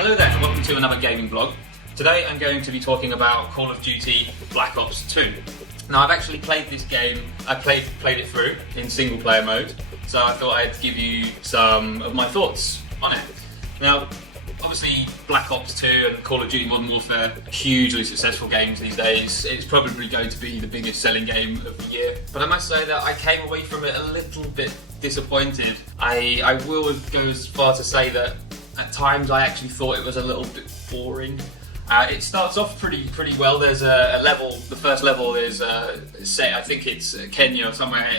Hello there and welcome to another gaming vlog. Today I'm going to be talking about Call of Duty Black Ops 2. Now I've actually played this game, I played it through in single player mode, so I thought I'd give you some of my thoughts on it. Now obviously Black Ops 2 and Call of Duty Modern Warfare are hugely successful games these days. It's probably going to be the biggest selling game of the year. But I must say that I came away from it a little bit disappointed. I will go as far to say that at times I actually thought it was a little bit boring. It starts off pretty well. There's a level, the first level is set, I think it's Kenya or somewhere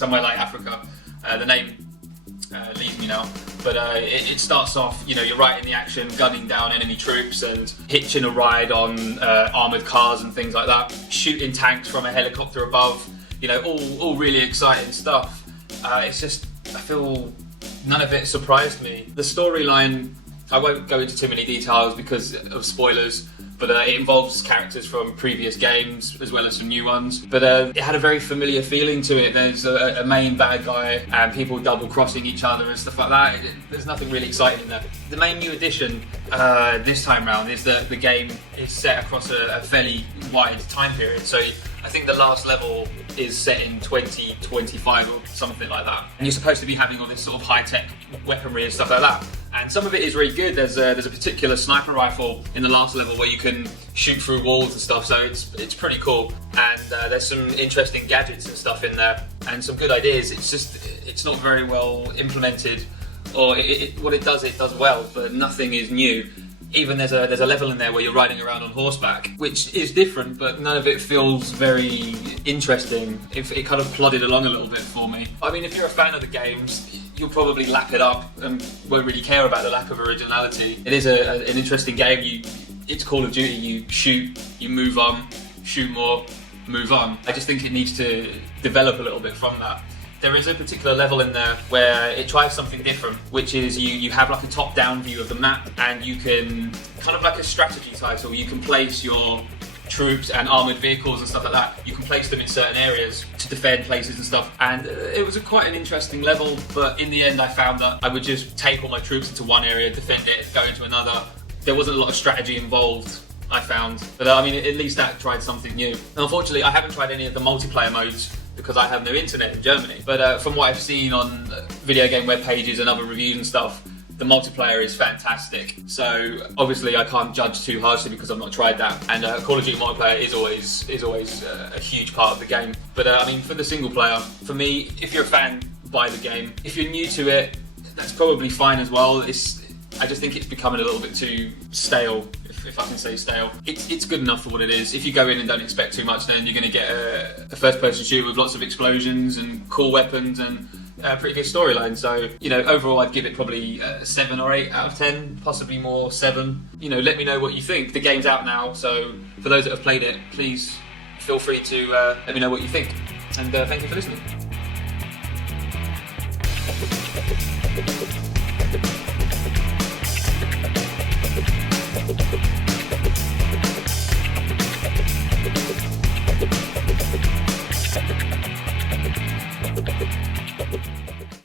like Africa. The name leaves me now. But it starts off, you know, you're right in the action, gunning down enemy troops and hitching a ride on armoured cars and things like that, shooting tanks from a helicopter above, you know, all really exciting stuff. It's just, I feel none of it surprised me. The storyline, I won't go into too many details because of spoilers, but it involves characters from previous games as well as some new ones. But it had a very familiar feeling to it. There's a main bad guy and people double-crossing each other and stuff like that. There's nothing really exciting in there. The main new addition this time round is that the game is set across a fairly wide time period. So I think the last level is set in 2025 or something like that. And you're supposed to be having all this sort of high-tech weaponry and stuff like that. And some of it is really good. There's a particular sniper rifle in the last level where you can shoot through walls and stuff, so it's pretty cool. And there's some interesting gadgets and stuff in there, and some good ideas. It's just, it's not very well implemented, or what it does well, but nothing is new. Even there's a level in there where you're riding around on horseback, which is different, but none of it feels very interesting. It kind of plodded along a little bit for me. I mean, if you're a fan of the games, you'll probably lap it up and won't really care about the lack of originality. It is an interesting game. It's Call of Duty. You shoot, you move on, shoot more, move on. I just think it needs to develop a little bit from that. There is a particular level in there where it tries something different, which is you have like a top-down view of the map, and you can, kind of like a strategy title, you can place your troops and armoured vehicles and stuff like that. You can place them in certain areas to defend places and stuff, and it was quite an interesting level, but in the end I found that I would just take all my troops into one area, defend it, go into another. There wasn't a lot of strategy involved, I found, but I mean, at least that tried something new. And unfortunately I haven't tried any of the multiplayer modes because I have no internet in Germany, but from what I've seen on video game web pages and other reviews and stuff, the multiplayer is fantastic. So obviously I can't judge too harshly because I've not tried that. And Call of Duty multiplayer is always a huge part of the game. But I mean, for the single player, for me, if you're a fan, buy the game. If you're new to it, that's probably fine as well. I just think it's becoming a little bit too stale, if I can say stale. It's good enough for what it is. If you go in and don't expect too much, then you're going to get a first-person shooter with lots of explosions and cool weapons and a pretty good storyline. So, you know, overall I'd give it probably 7 or 8 out of 10, possibly more, 7. You know, let me know what you think. The game's out now, so for those that have played it, please feel free to let me know what you think. And thank you for listening.